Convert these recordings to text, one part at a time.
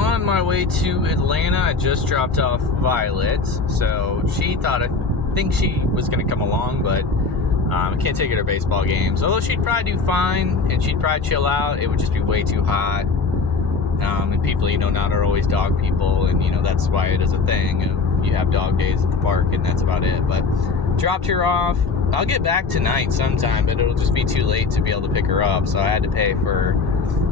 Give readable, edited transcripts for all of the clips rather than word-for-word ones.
on my way to Atlanta. I just dropped off Violet, so I think she was going to come along, but I can't take her to baseball games. Although she'd probably do fine, and she'd probably chill out. It would just be way too hot. And people, not are always dog people, and, that's why it is a thing. You have dog days at the park, and that's about it. But dropped her off. I'll get back tonight sometime, but it'll just be too late to be able to pick her up, so I had to pay for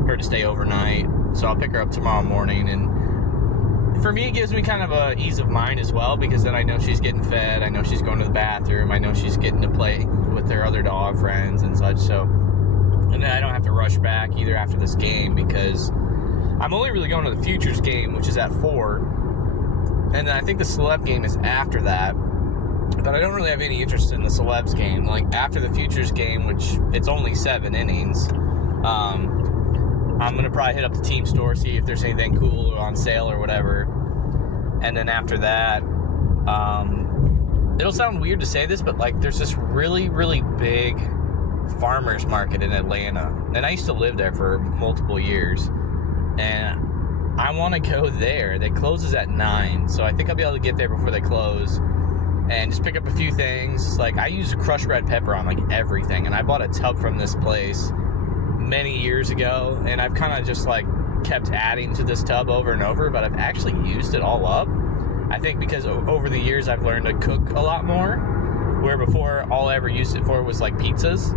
her to stay overnight. So I'll pick her up tomorrow morning, and for me, it gives me kind of a ease of mind as well, because then I know she's getting fed, I know she's going to the bathroom, I know she's getting to play with their other dog friends and such, and then I don't have to rush back either after this game, because I'm only really going to the Futures game, which is at 4, and then I think the Celeb game is after that, but I don't really have any interest in the Celebs game. Like, after the Futures game, which it's only 7 innings, I'm going to probably hit up the team store, see if there's anything cool or on sale or whatever. And then after that, it'll sound weird to say this, but there's this really, really big farmer's market in Atlanta. And I used to live there for multiple years. And I want to go there. It closes at 9, so I think I'll be able to get there before they close and just pick up a few things. I use crushed red pepper on everything, and I bought a tub from this place many years ago, and I've kind of just kept adding to this tub over and over, but I've actually used it all up. I think because over the years I've learned to cook a lot more, where before all I ever used it for was pizzas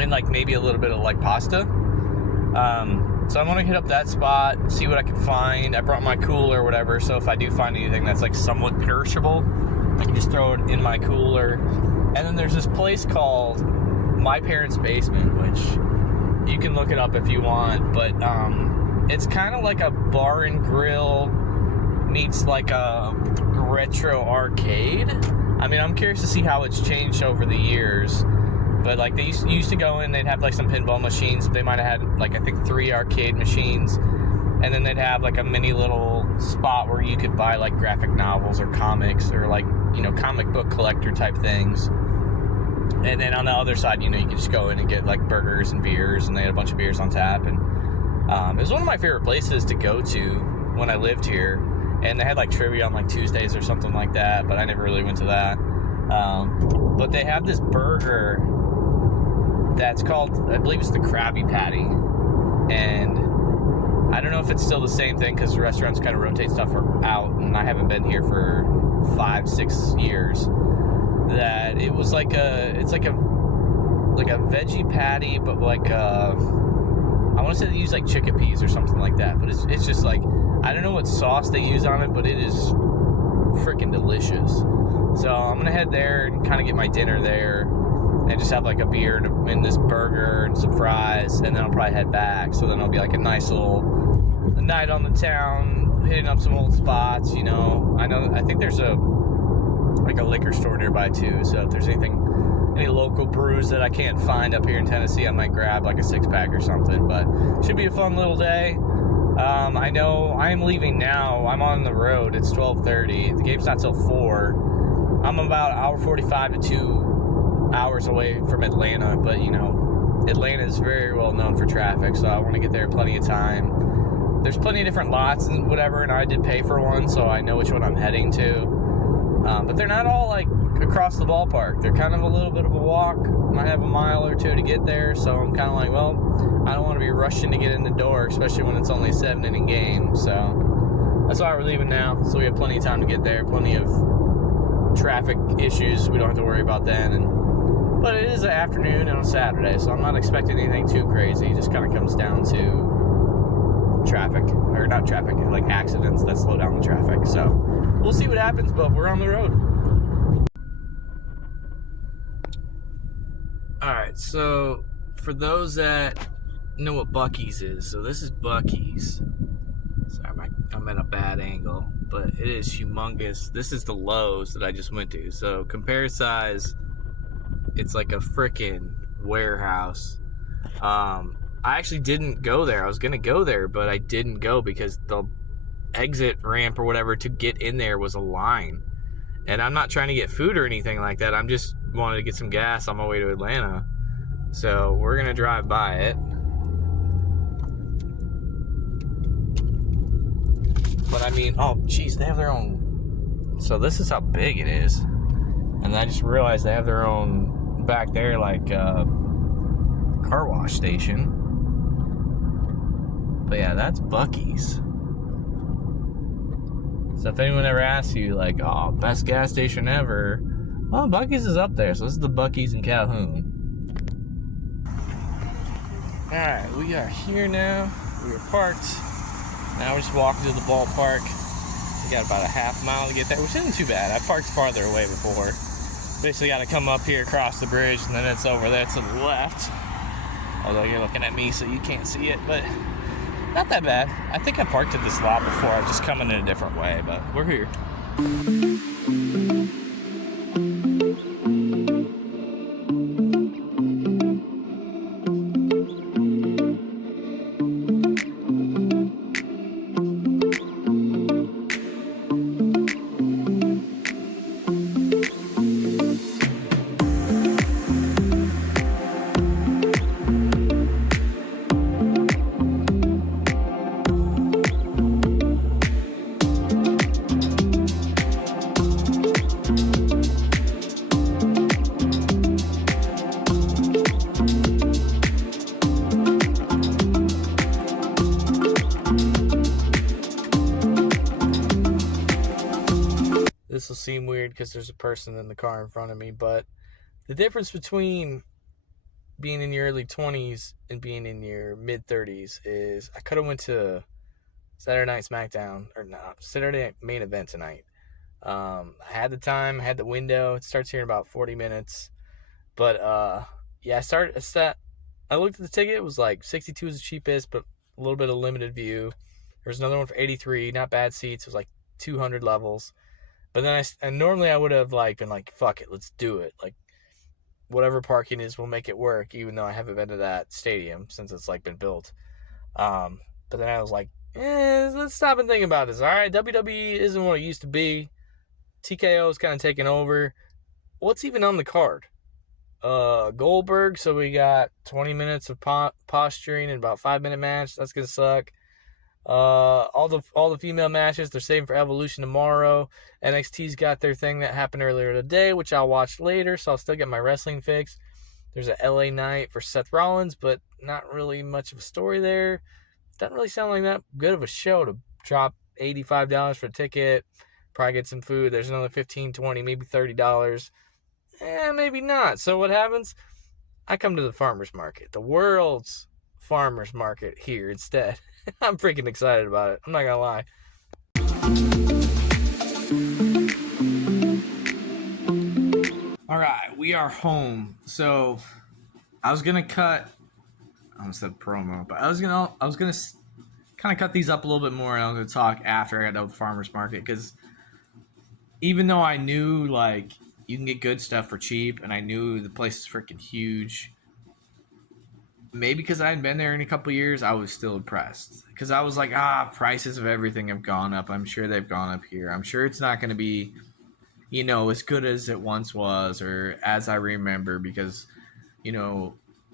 and maybe a little bit of pasta. So I want to hit up that spot, see what I can find. I brought my cooler or whatever, so if I do find anything that's somewhat perishable, I can just throw it in my cooler. And then there's this place called My Parents' Basement, which you can look it up if you want, but it's kind of like a bar and grill meets a retro arcade. I mean, I'm curious to see how it's changed over the years, but they used to go in, they'd have some pinball machines. They might have had I think 3 arcade machines, and then they'd have a mini little spot where you could buy graphic novels or comics or comic book collector type things. And then on the other side, you could just go in and get burgers and beers, and they had a bunch of beers on tap. And it was one of my favorite places to go to when I lived here. And they had trivia on Tuesdays or something like that, but I never really went to that. But they have this burger that's called, I believe it's the Krabby Patty. And I don't know if it's still the same thing, because the restaurants kind of rotate stuff out, and I haven't been here for 5-6 years. That it was it's like a veggie patty, but I want to say they use chickpeas or something like that, but it's just I don't know what sauce they use on it, but it is freaking delicious. So I'm gonna head there and kind of get my dinner there, and just have a beer and this burger and some fries, and then I'll probably head back. So then it'll be a nice little night on the town, hitting up some old spots. I think there's a liquor store nearby too, so if there's any local brews that I can't find up here in Tennessee, I might grab a 6-pack or something. But should be a fun little day. I know I'm leaving now. I'm on the road. It's 12:30. The game's not till 4. I'm about 1:45 to 2 hours away from Atlanta, but Atlanta is very well known for traffic, so I want to get there plenty of time. There's plenty of different lots and whatever, and I did pay for one, so I know which one I'm heading to. But they're not all across the ballpark. They're kind of a little bit of a walk. Might have a mile or two to get there, so I'm kind of well, I don't want to be rushing to get in the door, especially when it's only a 7-inning game. So that's why we're leaving now. So we have plenty of time to get there, plenty of traffic issues we don't have to worry about then. But it is an afternoon and on Saturday, so I'm not expecting anything too crazy. It just kind of comes down to traffic, or not traffic, accidents that slow down the traffic. So we'll see what happens, but we're on the road. Alright, so for those that know what Buc-ee's is, so this is Buc-ee's. Sorry, I'm at a bad angle, but it is humongous. This is the Lowe's that I just went to. So compare size, it's like a freaking warehouse. I actually didn't go there. I was going to go there, but I didn't go because the exit ramp or whatever to get in there was a line. And I'm not trying to get food or anything like that. I'm just wanted to get some gas on my way to Atlanta. So we're going to drive by it. But I mean, oh, geez, they have their own. So this is how big it is. And I just realized they have their own back there, like, car wash station. But yeah, that's Buc-ee's. So if anyone ever asks you, like, oh, best gas station ever, well, Buc-ee's is up there. So this is the Buc-ee's in Calhoun. Alright, we are here now. We were parked. Now we're just walking to the ballpark. We got about a half mile to get there, which isn't too bad. I parked farther away before. Basically got to come up here, across the bridge, and then it's over there to the left. Although you're looking at me, so you can't see it, but not that bad. I think I parked at this lot before. I'm just coming in a different way, but we're here. This will seem weird because there's a person in the car in front of me, but the difference between being in your early 20s and being in your mid 30s is I could have went to Saturday Night SmackDown, or not, Saturday Night Main Event tonight. I had the time, I had the window. It starts here in about 40 minutes. But yeah, I looked at the ticket. It was like 62 is the cheapest, but a little bit of limited view. There's another one for 83, not bad seats. It was like 200 levels. But then normally I would have like been like, fuck it, let's do it. Like, whatever parking is, we'll make it work, even though I haven't been to that stadium since it's like been built. But then I was like, let's stop and think about this. All right, WWE isn't what it used to be. TKO is kind of taking over. What's even on the card? Goldberg, so we got 20 minutes of posturing and about 5-minute match. That's gonna suck. All the female matches they're saving for Evolution tomorrow. NXT's got their thing that happened earlier today, which I'll watch later, so I'll still get my wrestling fix. There's a LA night for Seth Rollins, but not really much of a story there. Doesn't really sound like that good of a show to drop $85 for a ticket. Probably get some food. There's another $15, $20, maybe $30. Maybe not. So what happens? I come to the farmer's market, the world's farmer's market here instead. I'm freaking excited about it. I'm not gonna lie. All right, we are home. So I was gonna cut. I almost said promo, but I was gonna kind of cut these up a little bit more, and I was gonna talk after I got done with the farmer's market, because even though I knew like you can get good stuff for cheap, and I knew the place is freaking huge, maybe because I hadn't been there in a couple years, I was still impressed. Because I was like, prices of everything have gone up. I'm sure they've gone up here. I'm sure it's not going to be, as good as it once was, or as I remember, because,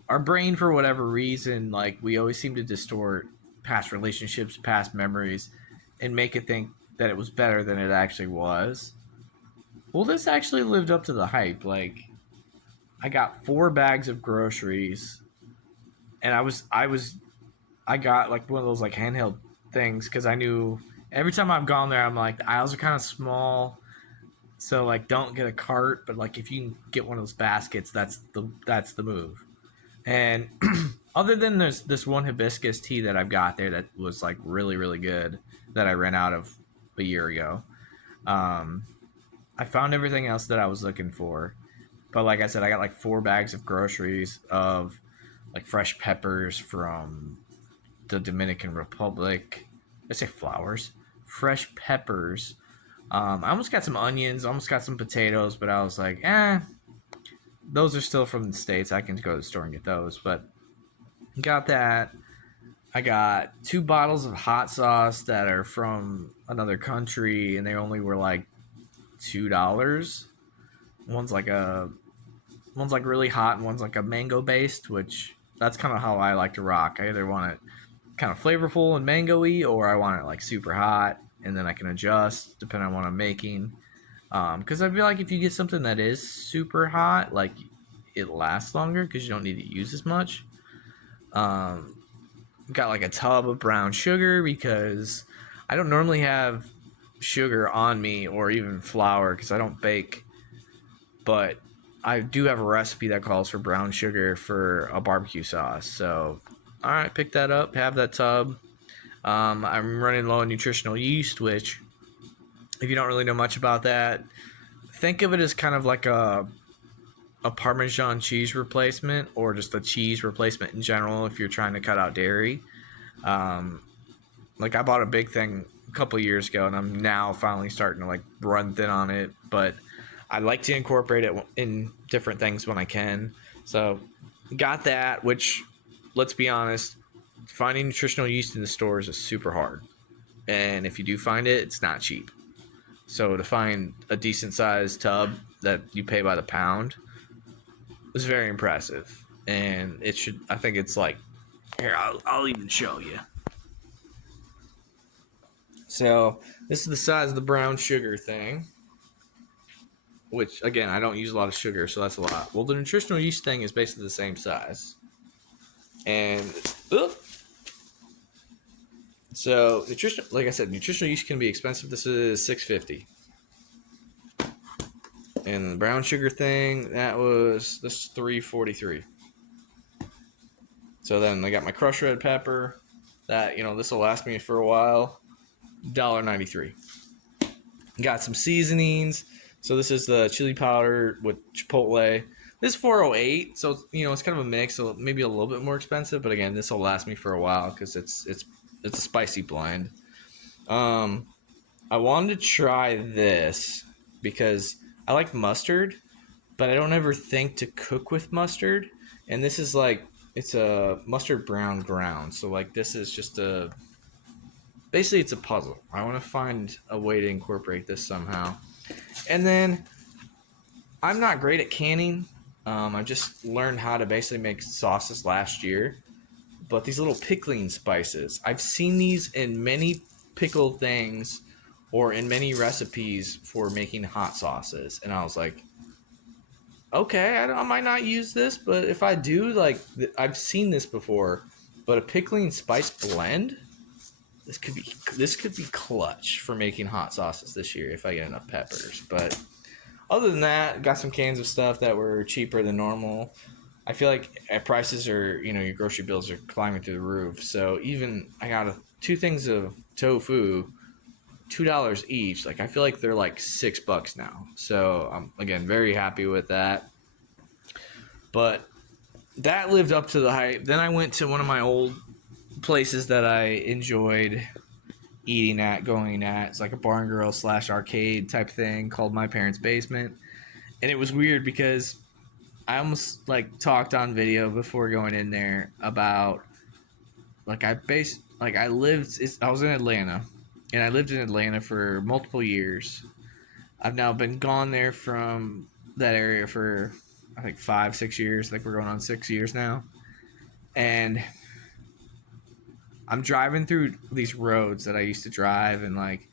our brain, for whatever reason, like, we always seem to distort past relationships, past memories, and make it think that it was better than it actually was. Well, this actually lived up to the hype. Like, I got 4 bags of groceries, and I got like one of those like handheld things, because I knew every time I've gone there, I'm like, the aisles are kind of small, so like don't get a cart, but like if you can get one of those baskets, that's the move. And other than this one hibiscus tea that I've got there that was like really, really good, that I ran out of a year ago, I found everything else that I was looking for. But like I said, I got like 4 bags of groceries of like fresh peppers from the Dominican Republic. I say flowers. Fresh peppers. I almost got some onions, almost got some potatoes, but I was like, those are still from the States. I can go to the store and get those. But got that. I got 2 bottles of hot sauce that are from another country, and they only were like $2. One's like really hot, and one's like a mango based, which that's kind of how I like to rock. I either want it kind of flavorful and mango-y, or I want it like super hot. and then I can adjust depending on what I'm making. Because I feel like if you get something that is super hot, like it lasts longer because you don't need to use as much. Um, got like a tub of brown sugar because I don't normally have sugar on me or even flour because I don't bake, but I do have a recipe that calls for brown sugar for a barbecue sauce. So, all right, pick that up, have that tub. I'm running low on nutritional yeast, which, if you don't really know much about that, think of it as kind of like a Parmesan cheese replacement or just a cheese replacement in general if you're trying to cut out dairy. Um, like I bought a big thing a couple years ago, and I'm now finally starting to like run thin on it. But I like to incorporate it in different things when I can. So got that. Which, let's be honest, finding nutritional yeast in the stores is super hard, and if you do find it, it's not cheap. So to find a decent sized tub that you pay by the pound was very impressive, and it should. I think it's like here. I'll even show you. So this is the size of the brown sugar thing, which again I don't use a lot of sugar, so that's a lot. Well, the nutritional yeast thing is basically the same size, and so nutrition, like I said, nutritional yeast can be expensive. This is $6.50, and the brown sugar thing this is $3.43. So then I got my crushed red pepper. That this will last me for a while. $1.93. Got some seasonings. So this is the chili powder with chipotle. This is $4.08, so it's kind of a mix. So maybe a little bit more expensive, but again, this will last me for a while because it's a spicy blend. I wanted to try this because I like mustard, but I don't ever think to cook with mustard. And this is like it's a mustard brown ground. So like this is just basically it's a puzzle. I want to find a way to incorporate this somehow. And then I'm not great at canning. I just learned how to basically make sauces last year. But these little pickling spices, I've seen these in many pickled things or in many recipes for making hot sauces. And I was like, okay, I might not use this, but if I do, like, I've seen this before. But a pickling spice blend, this could be clutch for making hot sauces this year if I get enough peppers. But other than that, got some cans of stuff that were cheaper than normal. I feel like prices are, your grocery bills are climbing through the roof. So even I got two things of tofu, $2 each. Like I feel like they're like $6 now. So I'm again very happy with that. But that lived up to the hype. Then I went to one of my old places that I enjoyed going at. It's like a barn grill / arcade type thing called My Parents' Basement. And it was weird because I almost like talked on video before going in there about like I was in Atlanta, and I lived in Atlanta for multiple years. I've now been gone there from that area for I think 5-6 years. I think we're going on 6 years now. And I'm driving through these roads that I used to drive, and like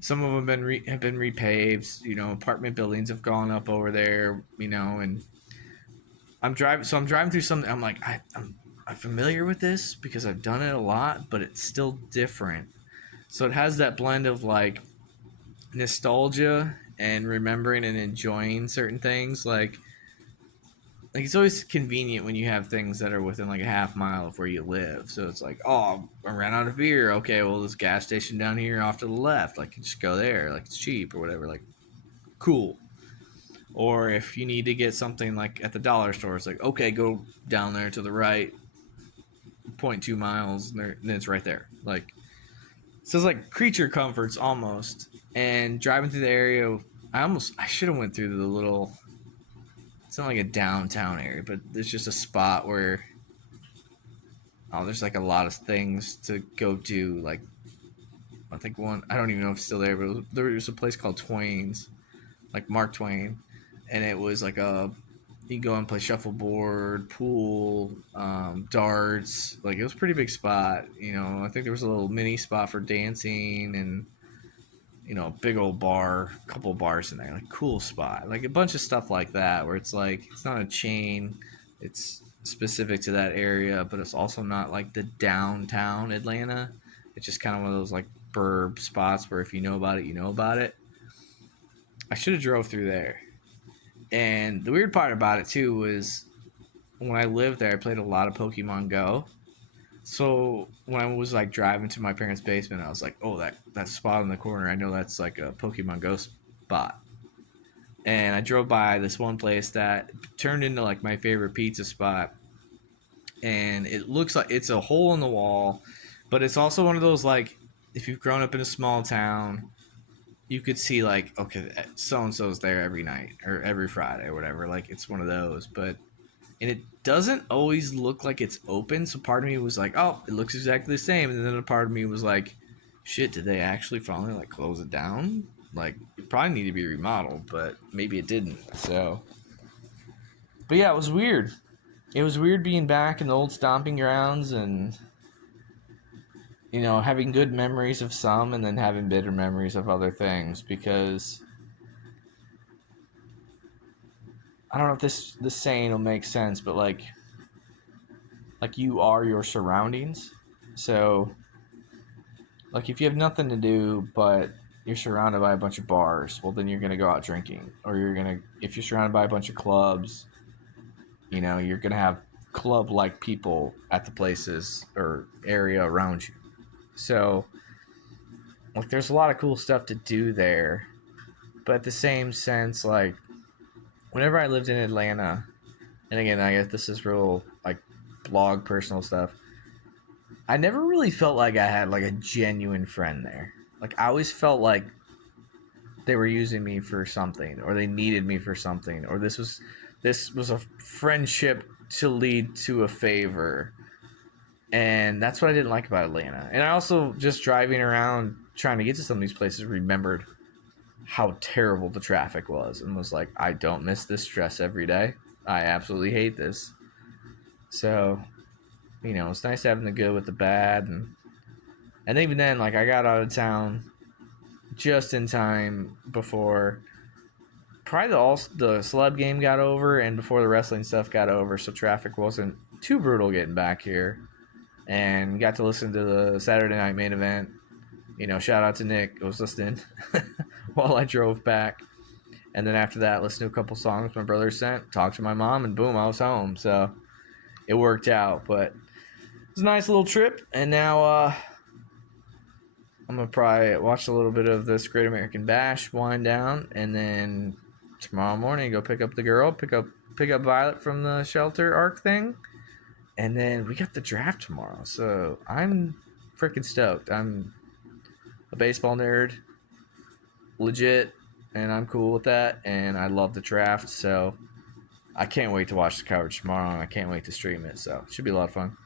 some of them have been repaved. Apartment buildings have gone up over there. And I'm driving through something. I'm like, I'm familiar with this because I've done it a lot, but it's still different. So it has that blend of like nostalgia and remembering and enjoying certain things. Like it's always convenient when you have things that are within like a half mile of where you live. So it's like, oh, I ran out of beer. Okay, well, this gas station down here off to the left. Like, you just go there. Like, it's cheap or whatever. Like, cool. Or if you need to get something like at the dollar store, it's like, okay, go down there to the right, 0.2 miles, and then it's right there. Like, so it's like creature comforts almost. And driving through the area, I should have went through the little. It's not like a downtown area, but there's just a spot where there's like a lot of things to go do. Like I think I don't even know if it's still there, but there was a place called Twain's, like Mark Twain, and it was like you can go and play shuffleboard, pool, darts. Like it was a pretty big spot. I think there was a little mini spot for dancing, and big old bar, couple bars in there, like cool spot, like a bunch of stuff like that, where it's like it's not a chain, it's specific to that area, but it's also not like the downtown Atlanta. It's just kind of one of those like burb spots where if you know about it, you know about it. I should have drove through there. And the weird part about it too was when I lived there, I played a lot of Pokemon Go. So when I was like driving to my parents' basement, I was like, "Oh, that spot in the corner, I know that's like a Pokemon Go spot." And I drove by this one place that turned into like my favorite pizza spot. And it looks like it's a hole in the wall, but it's also one of those like if you've grown up in a small town, you could see like okay, so and so's there every night or every Friday or whatever. Like it's one of those, but and it doesn't always look like it's open. So part of me was like, oh, it looks exactly the same, and then a part of me was like, shit, did they actually finally like close it down? Like it probably needed to be remodeled, but maybe it didn't. So, but yeah, it was weird. It was weird being back in the old stomping grounds and having good memories of some and then having bitter memories of other things because I don't know if this saying will make sense, but like you are your surroundings. So like if you have nothing to do but you're surrounded by a bunch of bars, well then you're gonna go out drinking. Or if you're surrounded by a bunch of clubs, you're gonna have club like people at the places or area around you. So like there's a lot of cool stuff to do there. But at the same sense, like whenever I lived in Atlanta, and again I guess this is real like blog personal stuff, I never really felt like I had like a genuine friend there. Like I always felt like they were using me for something or they needed me for something or this was a friendship to lead to a favor. And that's what I didn't like about Atlanta. And I also just driving around trying to get to some of these places remembered how terrible the traffic was and was like, I don't miss this stress every day. I absolutely hate this. So, it's nice having the good with the bad and even then, like I got out of town just in time before probably the celeb game got over and before the wrestling stuff got over, so traffic wasn't too brutal getting back here. And got to listen to the Saturday Night Main Event. Shout out to Nick. I was listening while I drove back. And then after that, listen to a couple songs my brother sent, talked to my mom, and boom, I was home. So it worked out. But it was a nice little trip. And now I'm going to probably watch a little bit of this Great American Bash, wind down, and then tomorrow morning go pick up the girl, pick up Violet from the shelter arc thing. And then we got the draft tomorrow. So I'm freaking stoked. I'm a baseball nerd, legit, and I'm cool with that. And I love the draft. So I can't wait to watch the coverage tomorrow. And I can't wait to stream it. So it should be a lot of fun.